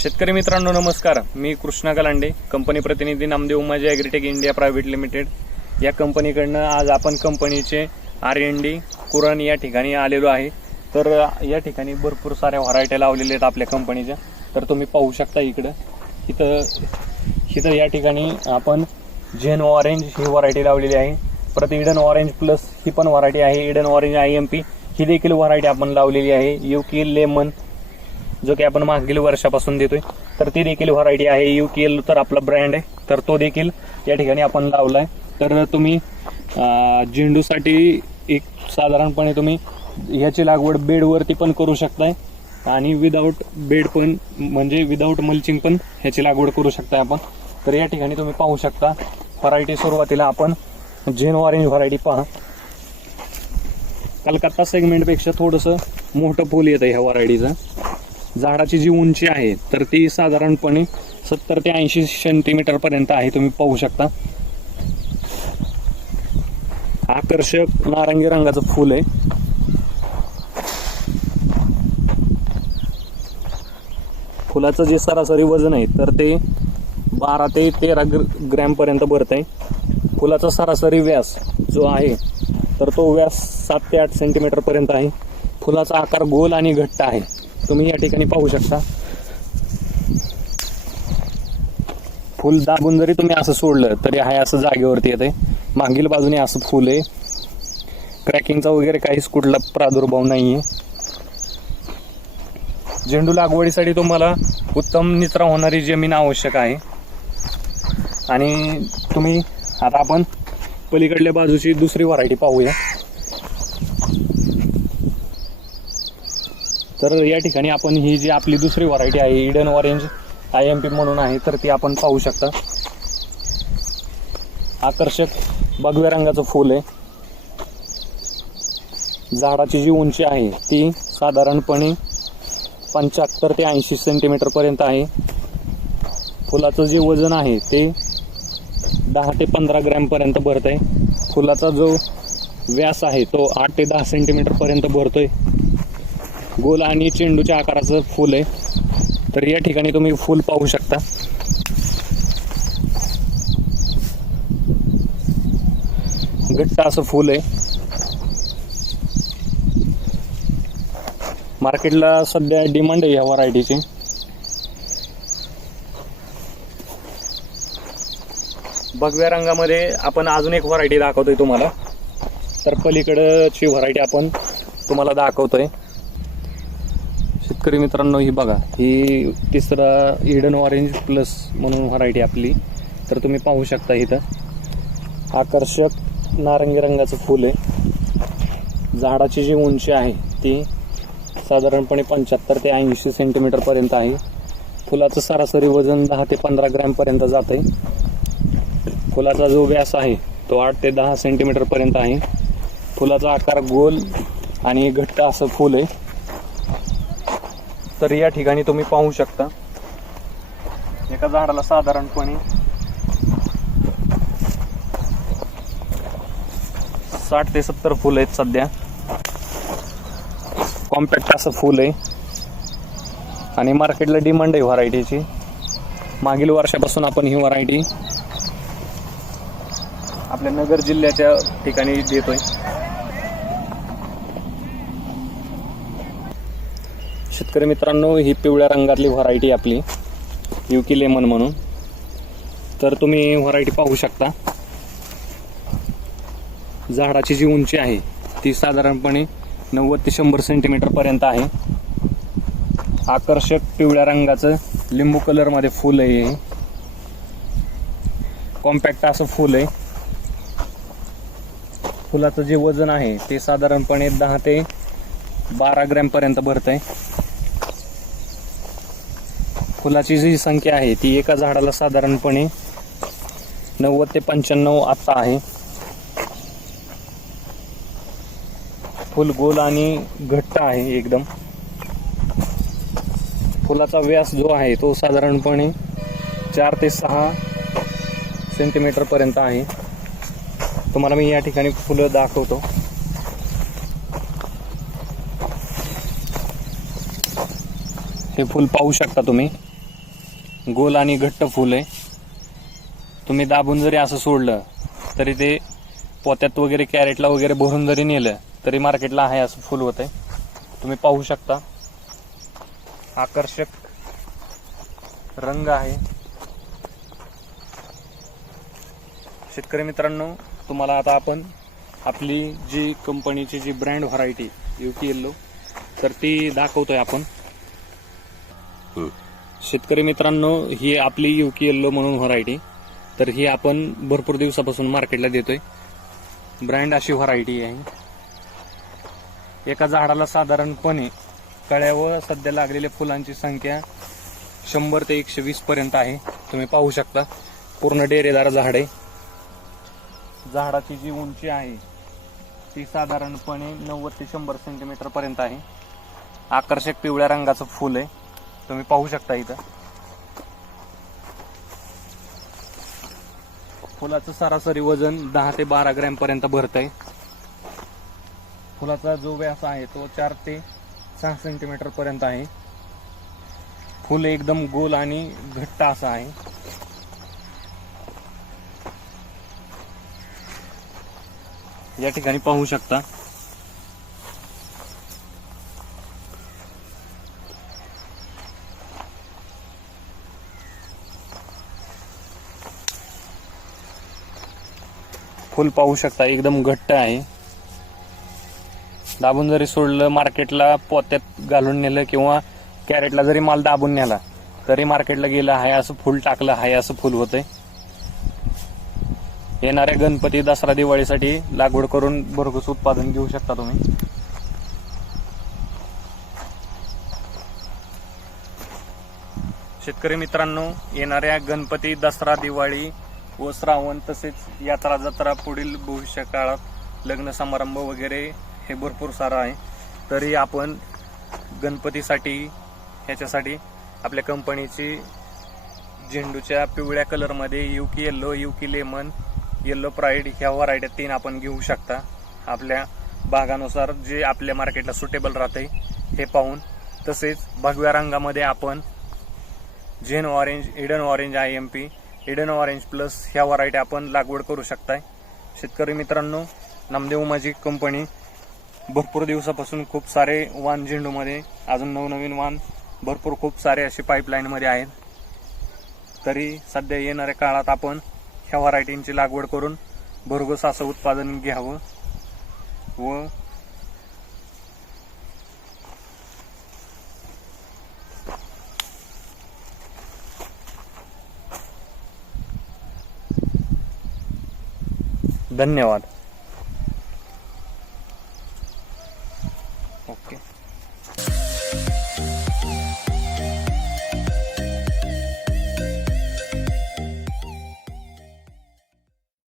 शेतकरी मित्रांनो नमस्कार. मी कृष्णा कलांडे कंपनी प्रतिनिधी Namdev Umaji agritech India private limited या कंपनीकडनं आज आपण कंपनीचे आर एन डी कुरण या ठिकाणी आलेलो आहे. तर या ठिकाणी भरपूर साऱ्या व्हरायट्या लावलेल्या आहेत आपल्या कंपनीच्या. तर तुम्ही पाहू शकता इकडं. इथं इथं या ठिकाणी आपण झेन ऑरेंज ही व्हरायटी लावलेली आहे. परत इडन ऑरेंज प्लस ही पण व्हरायटी आहे. Eden orange I M P ही देखील व्हरायटी आपण लावलेली आहे. यू के लेमन जो की आपण मागील वर्षापासून देतोय तर ती देखील व्हरायटी आहे. यू के एल तर आपला ब्रँड आहे. तर तो देखील या ठिकाणी आपण लावलाय. तर तुम्ही झेंडूसाठी एक साधारणपणे तुम्ही ह्याची लागवड बेडवरती पण करू शकताय. आणि विदाऊट बेड पण म्हणजे विदाऊट मल्चिंग पण ह्याची लागवड करू शकताय आपण. तर या ठिकाणी तुम्ही पाहू शकता व्हरायटी सुरुवातीला आपण झेन ऑरेंज व्हरायटी पहा. कलकत्ता सेगमेंटपेक्षा थोडंसं मोठं फुल येतं ह्या व्हरायटीचं झाडाची जी उंची आहे तर ती साधारणपणे सत्तर ते ऐंशी सेंटीमीटर पर्यंत आहे तुम्ही पाहू शकता. आकर्षक नारंगी रंगाचं फुल आहे. फुलाचं जे सरासरी वजन आहे तर ते बारा ते तेरा ग्रॅम पर्यंत भरत आहे फुलाचा सरासरी व्यास जो आहे तर तो व्यास सात ते आठ सेंटीमीटर पर्यंत आहे. फुलाचा आकार गोल आणि घट्ट आहे. तुम्ही या ठिकाणी पाहू शकता. फुल दाबून जरी तुम्ही असं सोडलं तरी हाय असं जागेवरती येते मागील बाजूने असं फुल आहे. क्रॅकिंगचा वगैरे काहीच कुठला प्रादुर्भाव नाहीये. झेंडू लागवडीसाठी तुम्हाला उत्तम निचरा होणारी जमीन आवश्यक आहे. आणि तुम्ही आता आपण पलीकडल्या बाजूची दुसरी व्हरायटी पाहूया. तर या ठिकाणी आपण ही जी आपली दुसरी व्हरायटी आहे Eden orange I M P म्हणून आहे तर ती आपण पाहू शकता. आकर्षक भगव्या रंगाचं फूल आहे. झाडाची जी उंची आहे ती साधारणपणे पंच्याहत्तर ते ऐंशी सेंटीमीटर पर्यंत आहे. फुलाचं जे वजन आहे ते दहा ते पंधरा ग्रॅम पर्यंत भरत आहे फुलाचा जो व्यास आहे तो आठ ते दहा सेंटीमीटर पर्यंत भरतोय. गोल आणि चेंडूच्या आकाराचं फूल आहे. तर या ठिकाणी तुम्ही फूल पाहू शकता. घट्ट असं फूल आहे. मार्केटला सध्या डिमांड आहे या व्हरायटीची. भगव्या रंगामध्ये आपण अजून एक व्हरायटी दाखवतोय तुम्हाला. तर पलीकडची व्हरायटी आपण तुम्हाला दाखवतोय. शेतकरी मित्रांनो ही बघा ही तिसरा इडन ऑरेंज प्लस म्हणून व्हरायटी आपली. तर तुम्ही पाहू शकता इथं. आकर्षक नारंगी रंगाचं फूल आहे. झाडाची जी उंची आहे ती साधारणपणे पंच्याहत्तर ते ऐंशी सेंटीमीटरपर्यंत आहे. फुलाचं सरासरी वजन दहा ते पंधरा ग्रॅमपर्यंत जात आहे फुलाचा जो व्यास आहे तो आठ ते दहा सेंटीमीटरपर्यंत आहे. फुलाचा आकार गोल आणि घट्ट असं फूल आहे. तर या ठिकाणी तुम्ही पाहू शकता. एका झाडाला साधारणपणे साठ ते सत्तर फुल आहेत सध्या. कॉम्पॅक्ट असं फुल आहे. आणि मार्केटला डिमांड आहे व्हरायटीची मागील वर्षापासून आपण ही व्हरायटी आपल्या नगर जिल्ह्याच्या ठिकाणी देतोय. शेतकरी मित्रांनो ही पिवळ्या रंगातली व्हरायटी आपली. युकी लेमन म्हणून. तर तुम्ही व्हरायटी पाहू शकता. झाडाची जी उंची आहे ती साधारणपणे नव्वद ते शंभर सेंटीमीटर पर्यंत आहे. आकर्षक पिवळ्या रंगाचं लिंबू कलरमध्ये फुल आहे. कॉम्पॅक्ट असं फुल आहे. फुलाचं जे वजन आहे ते साधारणपणे दहा ते बारा ग्रॅम पर्यंत भरत आहे फुलाची जी संख्या आहे ती एका झाडाला साधारणपणे नव्वद ते पंच्याण्णव आत्ता आहे. फुल गोल आणि घट्ट आहे एकदम. फुलाचा व्यास जो आहे तो साधारणपणे चार ते सहा सेंटीमीटर पर्यंत आहे. तुम्हाला मी या ठिकाणी फुलं दाखवतो. हे फुल पाहू शकता तुम्ही. गोल आणि घट्ट फुल आहे. तुम्ही दाबून जरी असं सोडलं तरी ते पोत्यात वगैरे कॅरेटला वगैरे भरून जरी नेलं तरी मार्केटला आहे असं फुल होत आहे तुम्ही पाहू शकता. आकर्षक रंग आहे. शेतकरी मित्रांनो तुम्हाला आता आपण आपली जी कंपनीची जी ब्रँड व्हरायटी युकी येल्लो तर ती दाखवतोय आपण. शेतकरी मित्रांनो ही आपली युकी येल्लो म्हणून व्हरायटी. तर ही आपण भरपूर दिवसापासून मार्केटला देतोय. ब्रँड अशी व्हरायटी आहे. एका झाडाला साधारणपणे कळ्या व सध्या लागलेल्या फुलांची संख्या शंभर ते एकशे वीस पर्यंत आहे. तुम्ही पाहू शकता. पूर्ण डेरेदार झाड आहे. झाडाची जी उंची आहे ती साधारणपणे नव्वद ते शंभर सेंटीमीटर पर्यंत आहे. आकर्षक पिवळ्या रंगाचं फुल आहे. तुम्ही पाहू शकता इथं. फुलाचं सरासरी वजन दहा ते बारा ग्रॅम पर्यंत भरत आहे फुलाचा जो व्यास आहे तो चार ते सहा सेंटीमीटर पर्यंत आहे. फुल एकदम गोल आणि घट्ट असा आहे. या ठिकाणी पाहू शकता. फुल पाहू शकता एकदम घट्ट आहे. दाबून जरी सोडलं मार्केटला पोत्यात घालून नेलं किंवा कॅरेटला जरी माल दाबून नेला तरी मार्केटला गेलं आहे असं फुल टाकलं आहे असं फुल होतंय. येणाऱ्या गणपती दसरा दिवाळीसाठी लागवड करून भरघूस उत्पादन घेऊ शकता तुम्ही. शेतकरी मित्रांनो येणाऱ्या गणपती दसरा दिवाळी व श्रावण तसेच यात्रा जत्रा पुढील भविष्य काळात लग्न समारंभ वगैरे हे भरपूर सारं आहे. तरी आपण गणपतीसाठी ह्याच्यासाठी आपल्या कंपनीची झेंडूच्या पिवळ्या कलरमध्ये यू की येल्लो की लेमन येल्लो प्राईड ह्या व्हरायट्या तीन आपण घेऊ शकता. आपल्या भागानुसार जे आपल्या मार्केटला सुटेबल राहते हे पाहून. तसेच भगव्या रंगामध्ये आपण Zen orange Eden orange I M P Eden orange plus ह्या व्हरायटी आपण लागवड करू शकताय. शेतकरी मित्रांनो नामदेव माझी कंपनी भरपूर दिवसापासून खूप सारे वाण झेंडूमध्ये अजून नवनवीन वाण भरपूर खूप सारे असे पाईपलाईनमध्ये आहेत. तरी सध्या येणाऱ्या काळात आपण ह्या व्हरायटींची लागवड करून भरघोस असं उत्पादन घ्यावं व धन्यवाद.